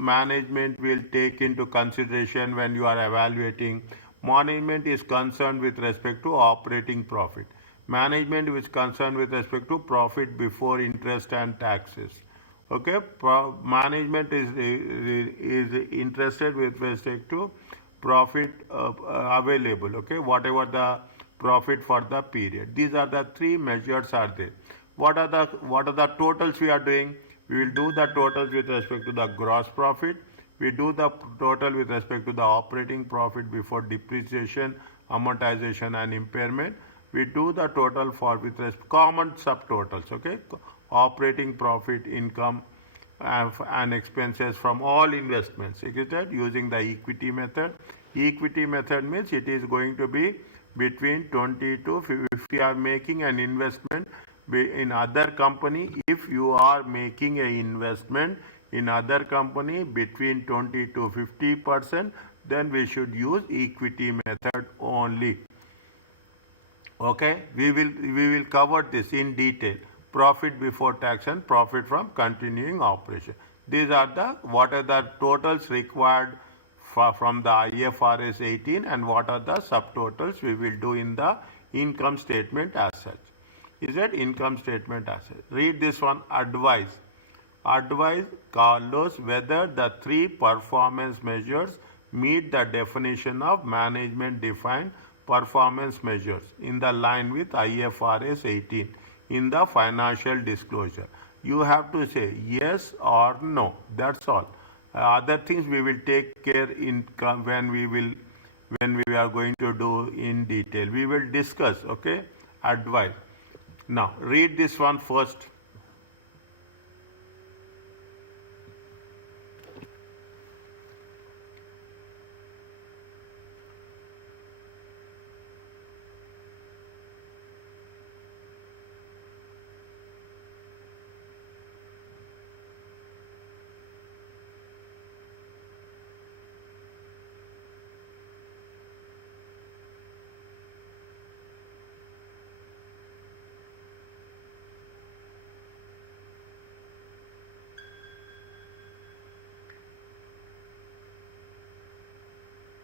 management will take into consideration when you are evaluating? Management is concerned with respect to operating profit. Management is concerned with respect to profit before interest and taxes. Okay, management is interested with respect to profit available. Okay, whatever the profit for the period. These are the three measures are there. What are the totals we are doing? We will do the totals with respect to the gross profit. We do the total with respect to the operating profit before depreciation, amortization, and impairment. We do the total for with respect common subtotals. Okay, operating profit, income, and expenses from all investments executed using the equity method. Equity method means it is going to be between 20 to 50. If you are making an investment in other company, if you are making an investment in other company between 20 to 50%, then we should use equity method only. Okay, we will cover this in detail. Profit before tax and profit from continuing operation. These are what are the totals required from the IFRS 18 and what are the subtotals we will do in the income statement as such. Is it income statement as such? Read this one. Advise Carlos whether the three performance measures meet the definition of management defined performance measures in the line with IFRS 18 in the financial disclosure. You have to say yes or no. That's all. Other things we will take care in when we are going to do in detail. We will discuss. Okay, advice. Now read this one first.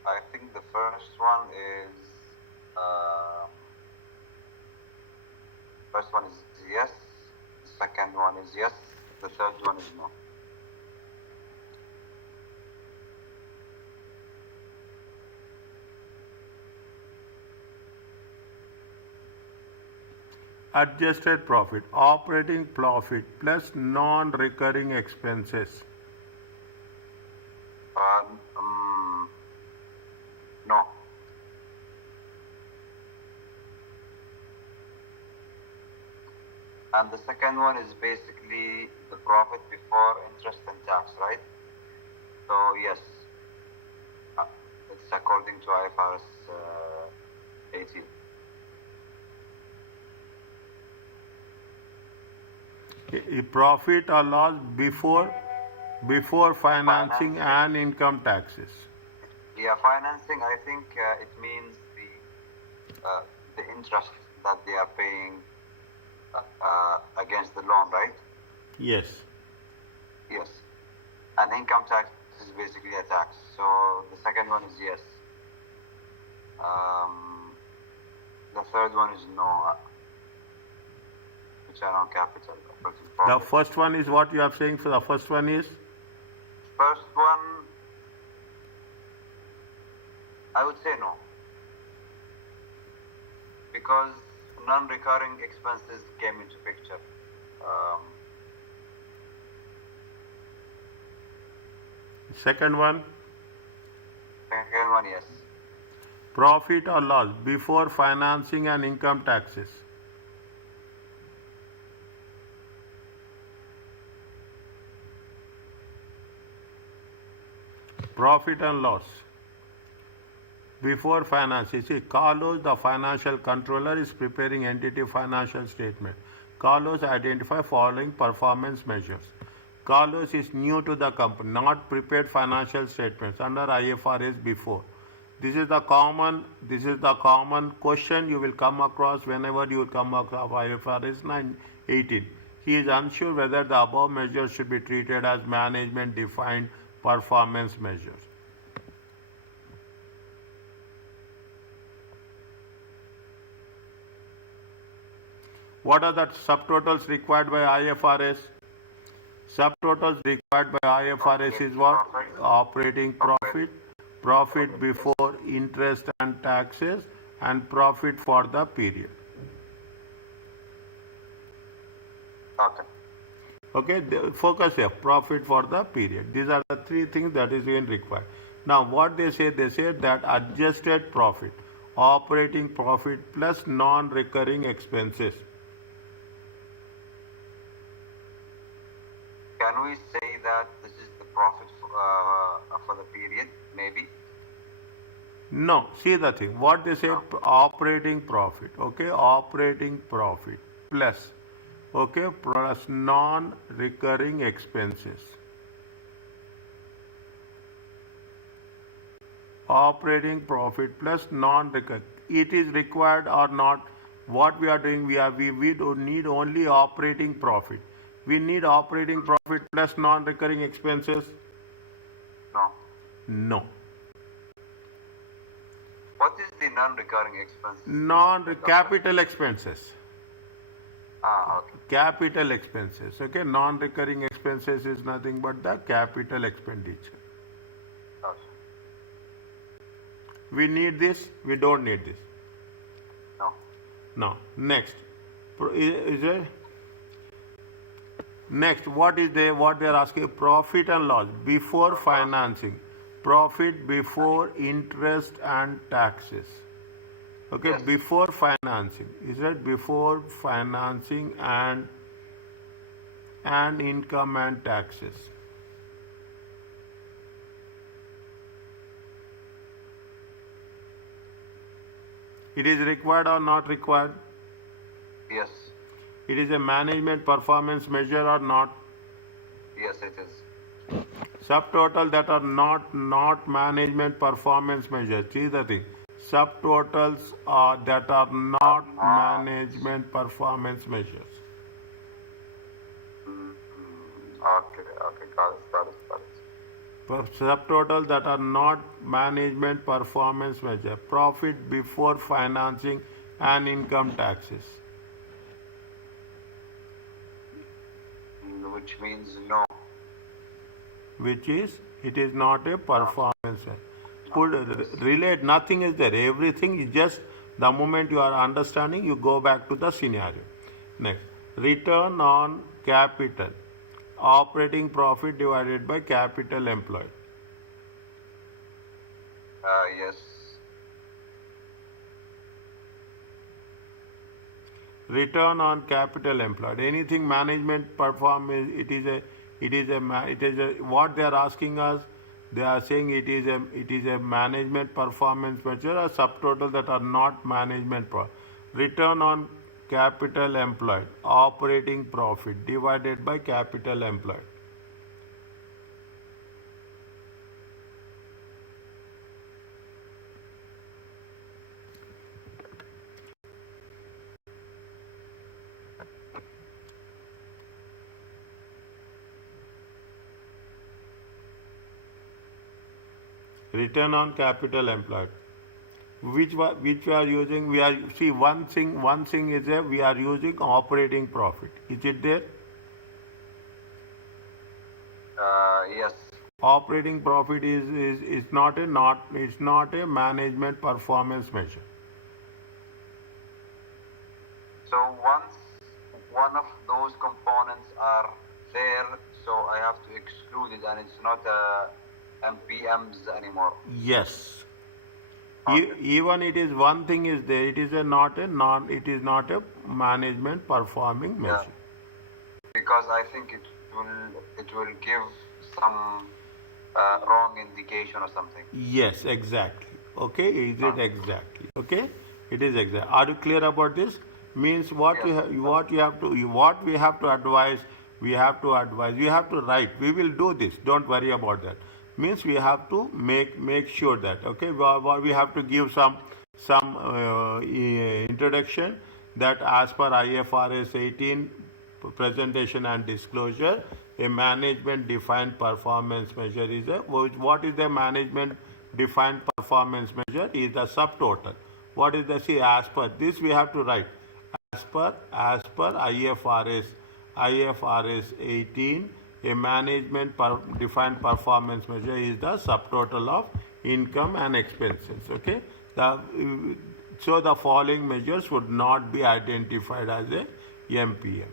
I think the first one is yes. The second one is yes. The third one is no. Adjusted profit, operating profit plus non-recurring expenses. No. And the second one is basically the profit before interest and tax, right? So yes, it's according to IFRS 18. Profit or loss before financing and income taxes. Yeah, financing. I think it means the interest that they are paying against the loan, right? Yes. Yes. And income tax is basically a tax. So the second one is yes. The third one is no. Return on capital. The first one is what you are saying. So the first one is? First one, I would say no. Because non-recurring expenses came into picture. Second one? Second one, yes. Profit or loss before financing and income taxes. Profit and loss before finance. You see, Carlos, the financial controller, is preparing entity financial statement. Carlos identify following performance measures. Carlos is new to the company, not prepared financial statements under IFRS before. This is the common question you will come across whenever you come across IFRS 18. He is unsure whether the above measures should be treated as management defined performance measures. What are the subtotals required by IFRS? Subtotals required by IFRS is what? Operating profit, profit before interest and taxes, and profit for the period. Okay. Okay, focus here, profit for the period. These are the three things that is being required. Now what they say that adjusted profit, operating profit plus non-recurring expenses. Can we say that this is the profit for the period, maybe? No, see the thing, what they say, operating profit, okay, operating profit plus, okay, plus non-recurring expenses. Operating profit plus non-recurring. It is required or not? What we are doing, we don't need only operating profit. We need operating profit plus non-recurring expenses. No. No. What is the non-recurring expenses? Capital expenses. Okay. Capital expenses. Okay, non-recurring expenses is nothing but the capital expenditure. Okay. We need this. We don't need this. No. Now, next, is it? Next, what they are asking? Profit and loss before financing, profit before interest and taxes. Okay, Yes. before financing, is it before financing and income and taxes? It is required or not required? Yes. It is a management performance measure or not? Yes, it is. Subtotal that are not management performance measures. See the thing. Subtotals that are not management performance measures. Okay, got it. Subtotal that are not management performance measure. Profit before financing and income taxes. Which means no. Which is, it is not a performance. Relate, nothing is there. Everything is just the moment you are understanding, you go back to the scenario. Next, return on capital, operating profit divided by capital employed. Yes. Return on capital employed. Anything management perform, what they are asking us, they are saying it is a management performance measure or subtotal that are not management. Return on capital employed, operating profit divided by capital employed. Return on capital employed. Which we are using? We are see one thing is we are using operating profit. Is it there? Yes. Operating profit is not a management performance measure. So once one of those components are there, so I have to exclude it, and it's not MPMs anymore. Yes. Okay. Even it is one thing is there. It is not a management performing measure. Yeah. Because I think it will give some wrong indication or something. Yes, exactly. Okay, is it exactly? Okay, it is exact. Are you clear about this? Means what Yes. what we have to advise. We have to write. We will do this. Don't worry about that. Means we have to make sure that, okay, we have to give some introduction that as per IFRS 18 presentation and disclosure, A management defined performance measure is a, what is the management defined performance measure? Is the subtotal. What is the, see, as per this we have to write as per IFRS 18, a management defined performance measure is the subtotal of income and expenses. Okay, so the following measures would not be identified as a MPM.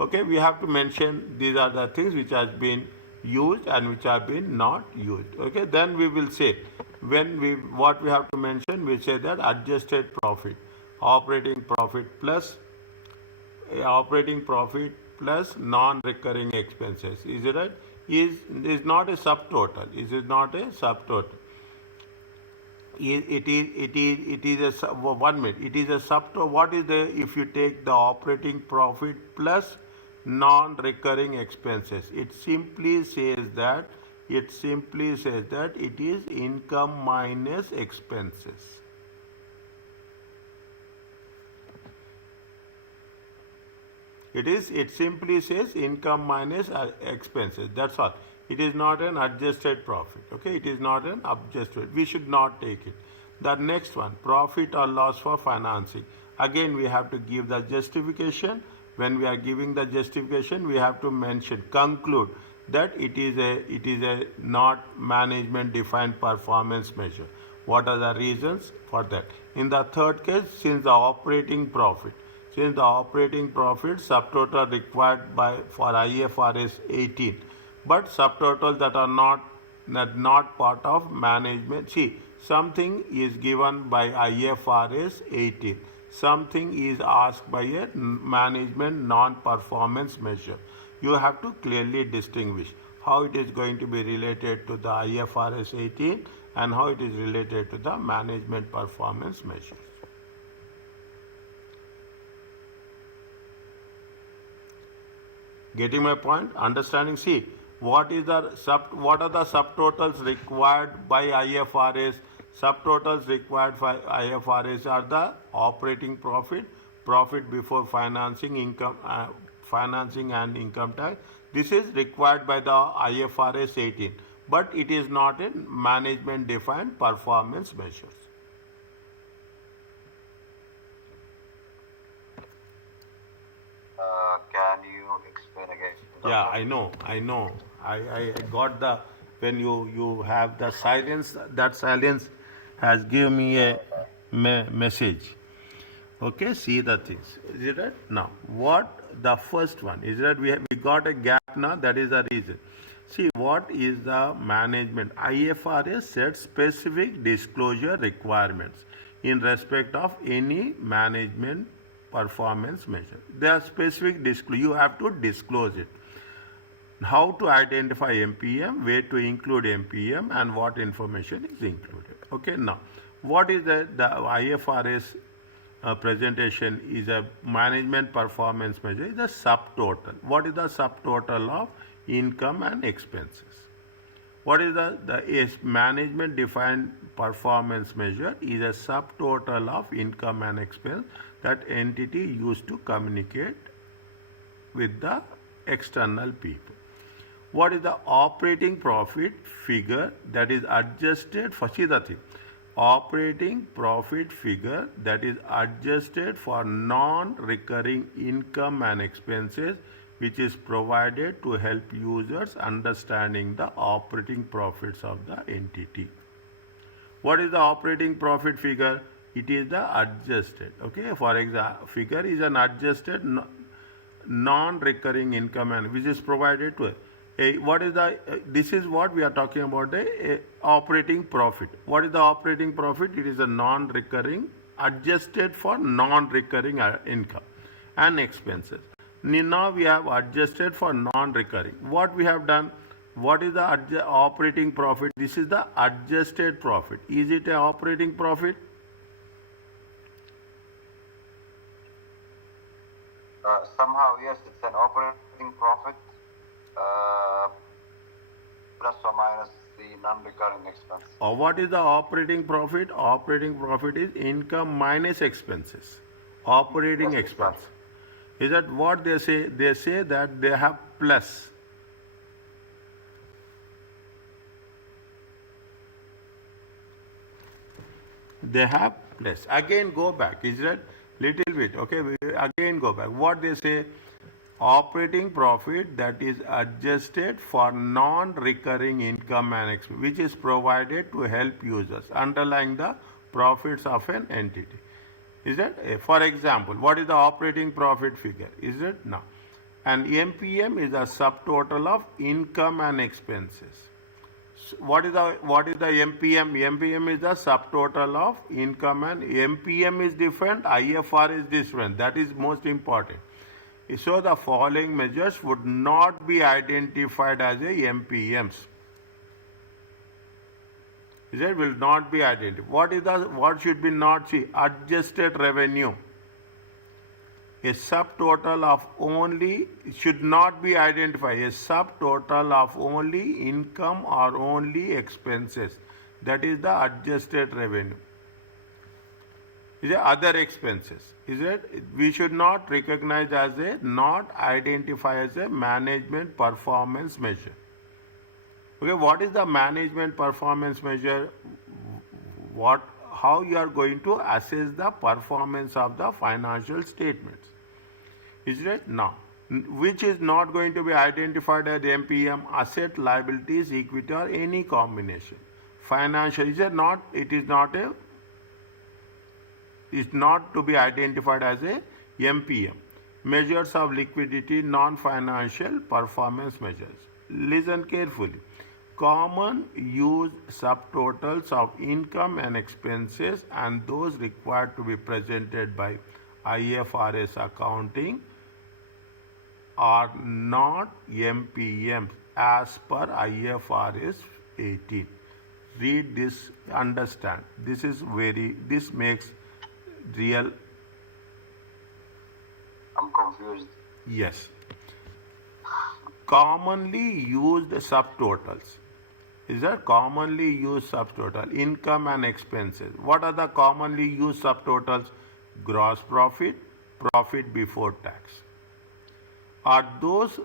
Okay, we have to mention these are the things which has been used and which have been not used. Okay, then we will say, when we, what we have to mention, we say that adjusted profit, operating profit plus non-recurring expenses, is it right? Is not a subtotal. Is not a subtotal. It is a 1 minute. It is a subtotal. What is the, if you take the operating profit plus non-recurring expenses, it simply says that it is income minus expenses. It simply says income minus expenses. That's all. It is not an adjusted profit. Okay, it is not an adjusted. We should not take it. The next one, profit or loss for financing. Again, we have to give the justification. When we are giving the justification, we have to mention, conclude that it is a not management defined performance measure. What are the reasons for that? In the third case, since the operating profit subtotal required for IFRS 18, but subtotals that are not part of management. See, something is given by IFRS 18, something is asked by a management non-performance measure. You have to clearly distinguish how it is going to be related to the IFRS 18 and how it is related to the management performance measures. Getting my point? Understanding? See, what are the subtotals required by IFRS? Subtotals required by IFRS are the operating profit, profit before financing, financing and income tax. This is required by the IFRS 18, but it is not a management defined performance measures. Can you explain again? Yeah, I know. I got the, when you have the silence, that silence has given me a message. Okay, see the things. Is it right? Now, what the first one is that we got a gap now. That is the reason. See, what is the management? IFRS sets specific disclosure requirements in respect of any management performance measure. There are specific disclosure. You have to disclose it. How to identify MPM, where to include MPM, and what information is included. Okay, now, what is the IFRS presentation is a management performance measure, is a subtotal. What is the subtotal of income and expenses? What is the management defined performance measure is a subtotal of income and expense that entity used to communicate with the external people. What is the operating profit figure that is adjusted for, see the thing, operating profit figure that is adjusted for non-recurring income and expenses, which is provided to help users understanding the operating profits of the entity. What is the operating profit figure? It is the adjusted. Okay, for example, figure is an adjusted non-recurring income and which is provided to what is the this is what we are talking about, the operating profit. What is the operating profit? It is a non-recurring, adjusted for non-recurring income and expenses. Now we have adjusted for non-recurring. What we have done? What is the operating profit? This is the adjusted profit. Is it an operating profit? Somehow, yes, it's an operating profit plus or minus the non-recurring expense. Or what is the operating profit? Operating profit is income minus expenses. Operating expense. Is that what they say? They say that they have plus. They have less. Again, go back. Is that little bit? Okay. Again, go back. What they say? Operating profit that is adjusted for non-recurring income and expense, which is provided to help users underlying the profits of an entity. Is that? For example, what is the operating profit figure? Is it? No. And MPM is a subtotal of income and expenses. What is the MPM? MPM is the subtotal of income, and MPM is different, IFR is different. That is most important. So the following measures would not be identified as a MPMs. It will not be identified. What should be not see? Adjusted revenue. A subtotal of only should not be identified. A subtotal of only income or only expenses. That is the adjusted revenue. Is it other expenses? Is it? We should not recognize as a, not identify as a management performance measure. Okay, what is the management performance measure? How you are going to assess the performance of the financial statements? Is it? Now, which is not going to be identified as MPM? Asset, liabilities, equity, or any combination. Financial, is it not? It is not a. Is not to be identified as a MPM. Measures of liquidity, non-financial performance measures. Listen carefully. Common use subtotals of income and expenses and those required to be presented by IFRS accounting are not MPMs as per IFRS 18. Read this, understand. This makes real. I'm confused. Yes. Commonly used subtotals. Is that commonly used subtotal? Income and expenses. What are the commonly used subtotals? Gross profit, profit before tax. Are those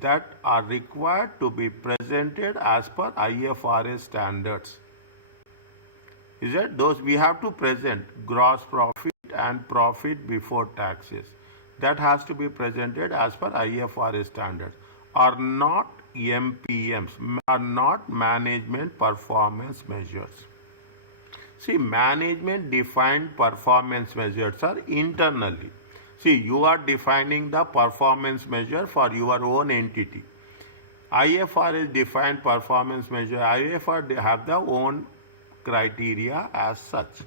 that are required to be presented as per IFRS standards. Is that those we have to present gross profit and profit before taxes. That has to be presented as per IFRS standards. Are not MPMs, are not management performance measures. See, management defined performance measures are internally. See, you are defining the performance measure for your own entity. IFRS defined performance measure. IFR have their own criteria as such.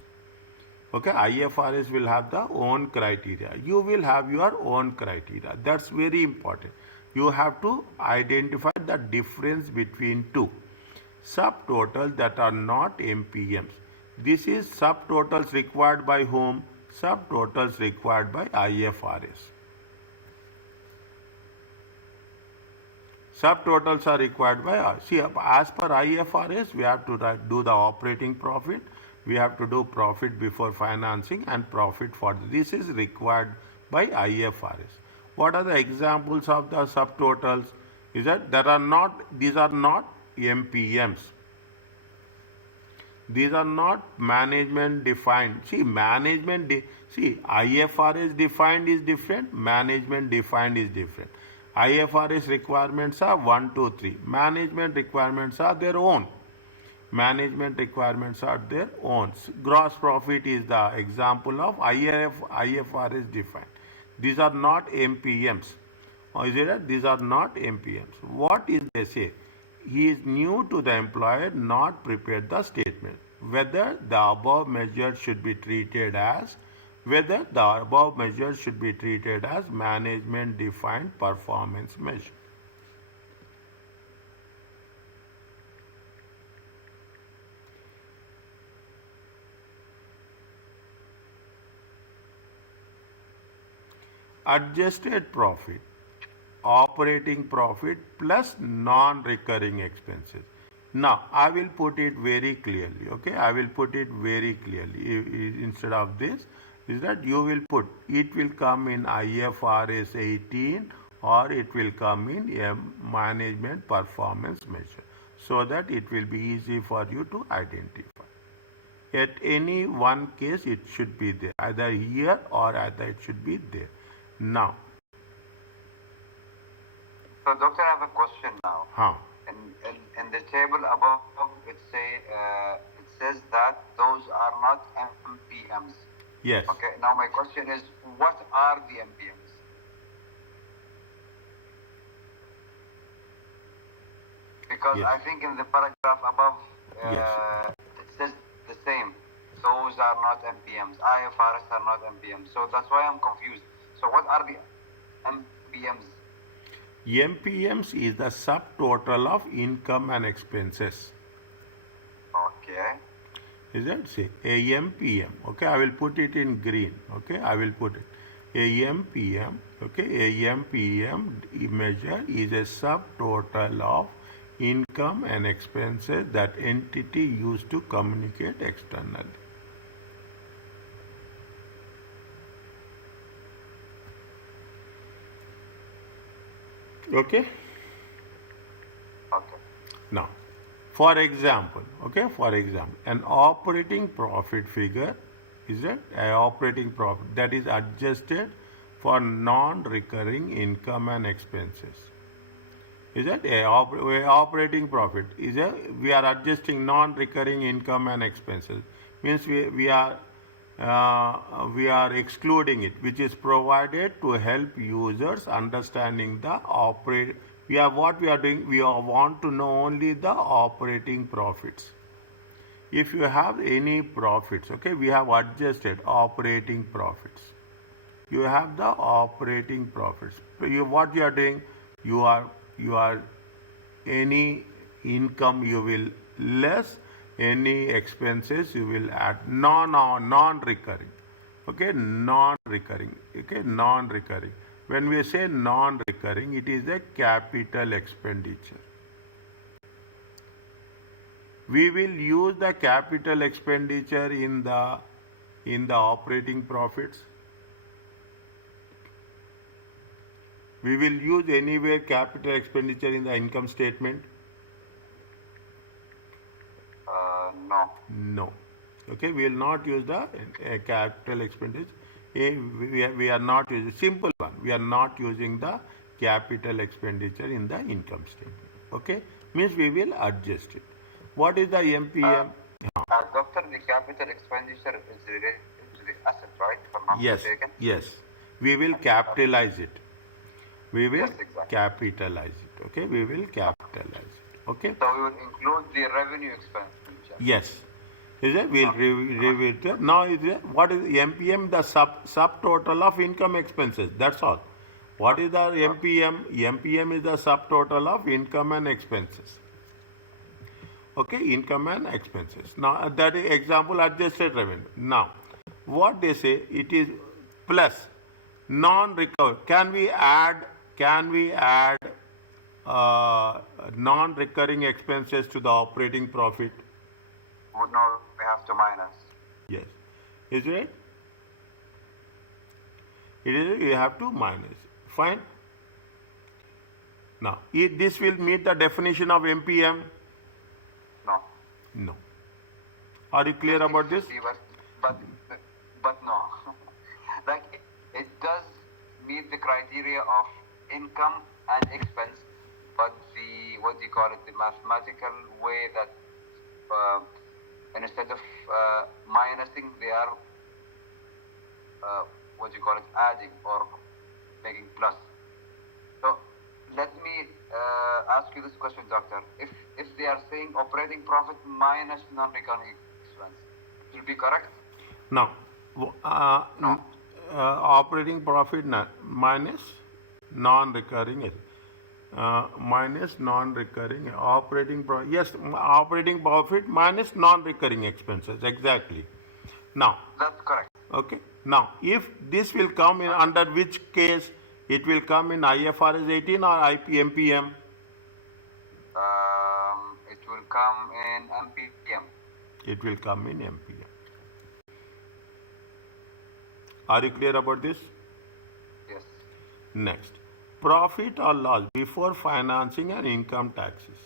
Okay, IFRS will have the own criteria. You will have your own criteria. That's very important. You have to identify the difference between two. Subtotals that are not MPMs. This is subtotals required by whom? Subtotals required by IFRS. Subtotals are required by, see, as per IFRS, we have to do the operating profit, we have to do profit before financing and profit for this is required by IFRS. What are the examples of the subtotals? Is that these are not MPMs. These are not management defined. See, IFRS defined is different, management defined is different. IFRS requirements are 1, 2, 3. Management requirements are their own. Management requirements are their own. Gross profit is the example of IFRS defined. These are not MPMs. Or is it that these are not MPMs? What is they say? He is new to the employer, not prepared the statement. Whether the above measure should be treated as management defined performance measure. Adjusted profit, operating profit plus non-recurring expenses. Now, I will put it very clearly, okay? I will put it very clearly. Instead of this, is that you will put, it will come in IFRS 18 or it will come in a management performance measure so that it will be easy for you to identify. At any one case, it should be there, either here or either it should be there. Now, So, doctor, I have a question now. In the table above, it says that those are not MPMs. Yes. Okay. Now my question is, what are the MPMs? Because Yes. I think in the paragraph above, Yes. it says the same. Those are not MPMs. IFRS are not MPMs. So that's why I'm confused. So what are the MPMs? MPMs is the subtotal of income and expenses. Okay. Is that say AMPM? Okay, I will put it in green. Okay, I will put it AMPM. Okay, AMPM measure is a subtotal of income and expenses that entity used to communicate externally. Okay. Okay. Now, for example, an operating profit figure is an operating profit that is adjusted for non-recurring income and expenses. Is that operating profit? We are adjusting non-recurring income and expenses. Means we are excluding it, which is provided to help users understanding the what we are doing. We want to know only the operating profits. If you have any profits, okay, we have adjusted operating profits. You have the operating profits. What you are doing, you are any income you will less, any expenses you will add. Non-recurring. Okay, non-recurring. Okay, non-recurring. When we say non-recurring, it is a capital expenditure. We will use the capital expenditure in the operating profits. We will use anywhere capital expenditure in the income statement. No. No. Okay, we will not use the capital expenditure. We are not using simple one. We are not using the capital expenditure in the income statement. Okay, means we will adjust it. What is the MPM? Doctor, the capital expenditure is related to the asset, right? If I'm not Yes. mistaken. Yes. We will capitalize it. We will Yes, exactly. capitalize it. Okay, we will capitalize it. Okay. So we will include the revenue expenditure. Yes. Is it? We'll review it. Now, what is MPM? The subtotal of income expenses. That's all. What is the MPM? MPM is the subtotal of income and expenses. Okay, income and expenses. Now, that is example adjusted revenue. Now, what they say, it is plus non-recover. Can we add non-recurring expenses to the operating profit? No, we have to minus. Yes. Is it? It is. You have to minus. Fine. Now, this will meet the definition of MPM. No. No. Are you clear about this? But no. Like it does meet the criteria of income and expense, but the mathematical way that instead of minusing, they are adding or making plus. So let me ask you this question, doctor. If they are saying operating profit minus non-recurring expense, it will be correct? Now, No. Operating profit minus non-recurring. Minus non-recurring operating profit. Yes, operating profit minus non-recurring expenses. Exactly. Now. That's correct. Okay. Now, if this will come in under which case it will come in IFRS 18 or MPM? It will come in MPM. It will come in MPM. Are you clear about this? Yes. Next. Profit or loss before financing and income taxes.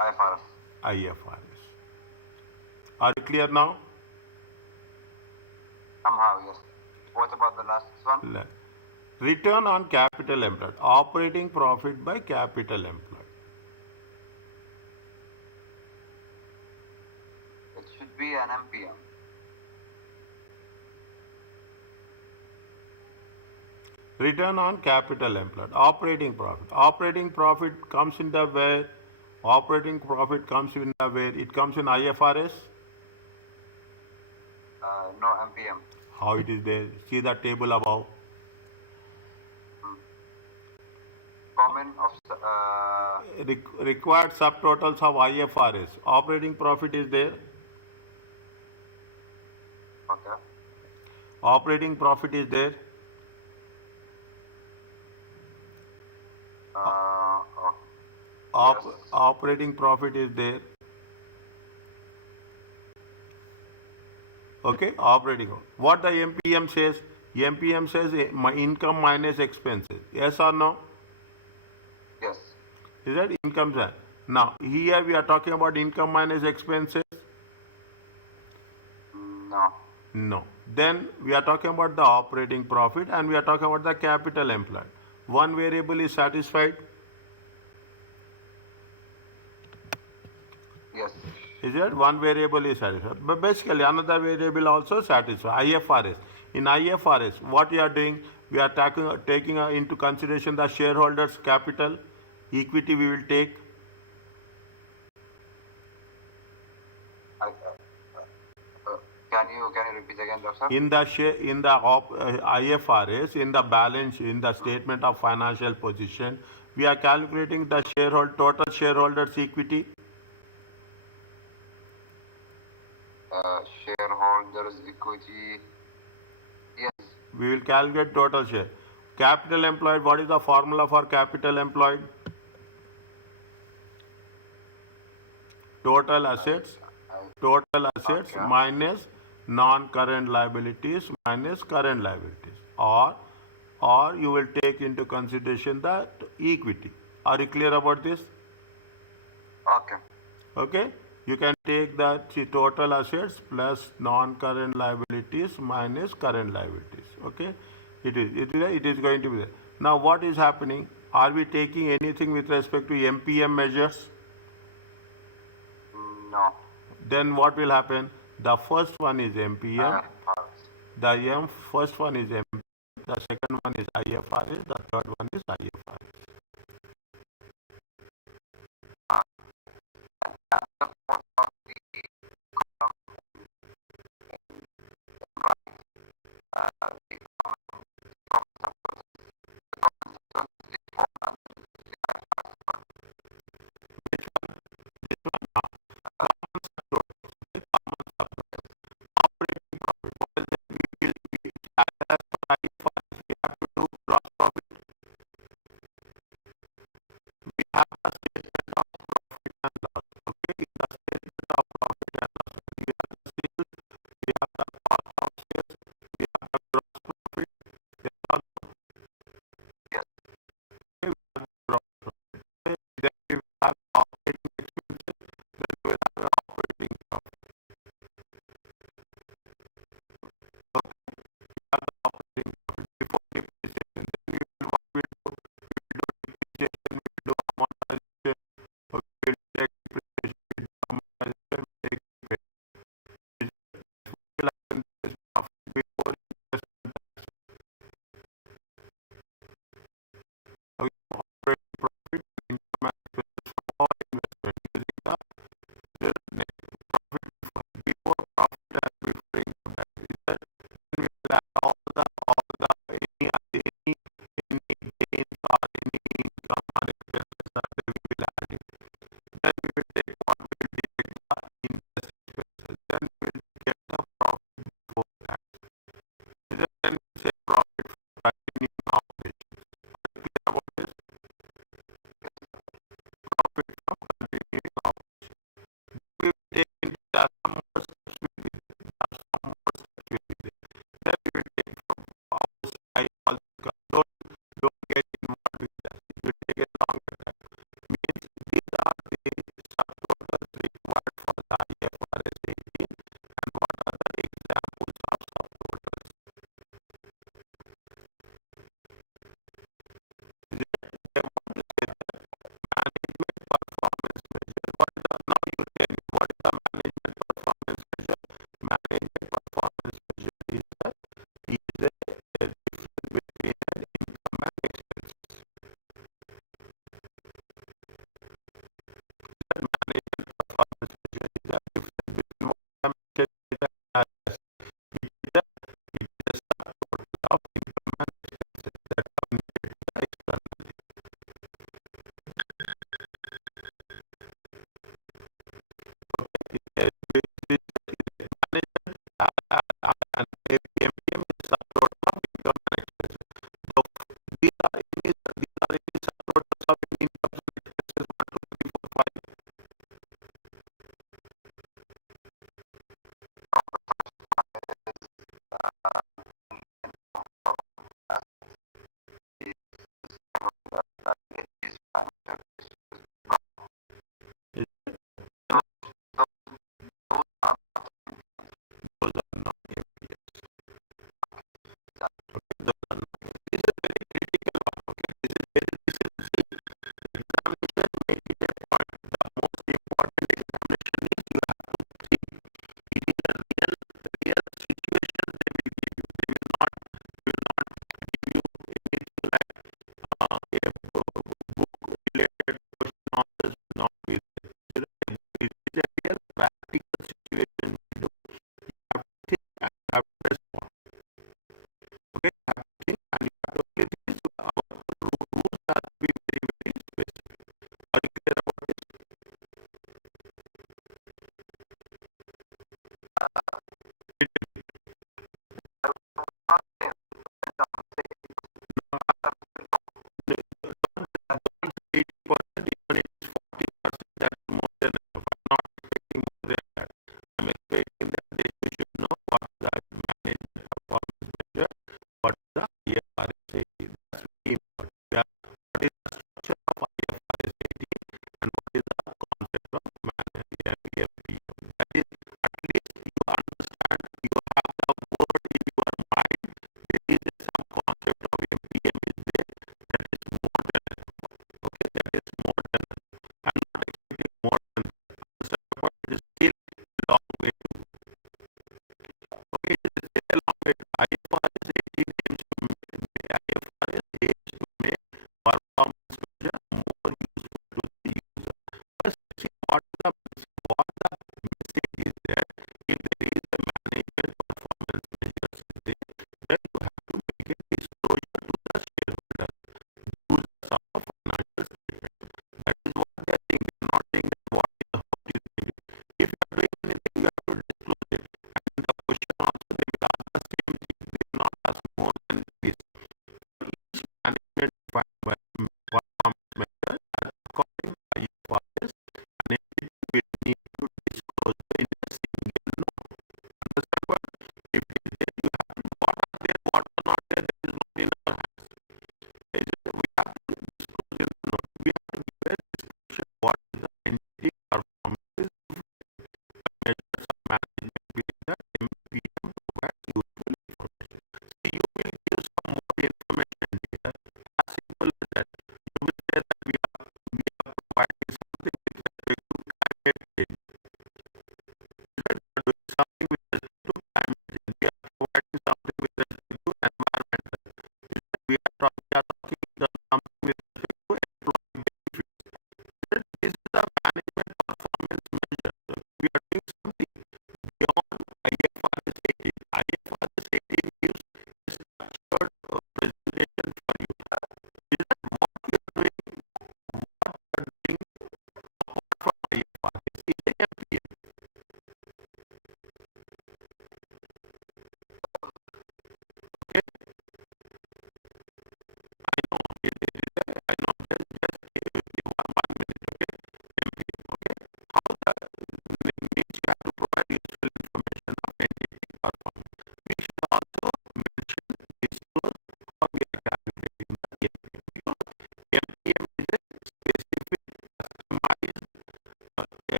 IFRS. IFRS. Are you clear now? Somehow, yes. What about the last one? Return on capital employed. Operating profit by capital employed. It should be an MPM. Return on capital employed. Operating profit. Operating profit comes in the where? Operating profit comes in the where? It comes in IFRS. No MPM. How it is there? See the table above. Common of Required subtotals of IFRS. Operating profit is there. okay. Operating profit is there. Yes. Operating profit is there. Okay, operating. What the MPM says? MPM says my income minus expenses. Yes or no? Yes. Is that income? Now, here we are talking about income minus expenses. No. No. Then we are talking about the operating profit and we are talking about the capital employed. One variable is satisfied. Yes. Is that one variable is satisfied? But basically another variable also satisfied. IFRS. In IFRS, what we are doing, we are taking into consideration the shareholders' capital, equity we will take. Can you repeat again, doctor? In the IFRS, in the balance, in the statement of financial position, we are calculating the total shareholders' equity. Shareholders equity. Yes. We will calculate total share. Capital employed, what is the formula for capital employed? Total assets. Total assets Okay. minus non-current liabilities minus current liabilities. Or you will take into consideration the equity. Are you clear about this? Okay. Okay. You can take the total assets plus non-current liabilities minus current liabilities. Okay. It is going to be there. Now what is happening? Are we taking anything with respect to MPM measures? No. Then what will happen? The first one is MPM. The first one is MPM. The second one is IFRS. The third one is IFRS.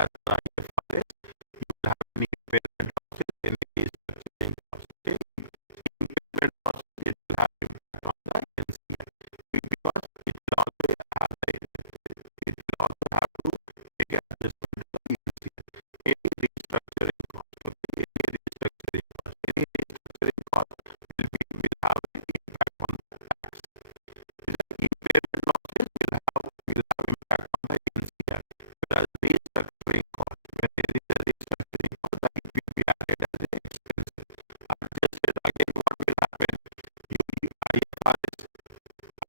as per IFRS, you will have any impairment losses, any restructuring costs. Okay? Impairment losses, it will have impact on the NCL because it will also have to make an adjustment to the NCL. Any restructuring cost, okay? Any restructuring cost will have an impact on the tax. Impairment losses will have impact on the NCL. Whereas restructuring cost, when there is a restructuring cost, that it will be added as an expense. Adjusted again, what will happen?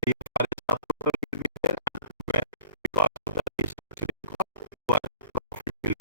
IFRS supporter will be there, where because of the restructuring cost, our profit will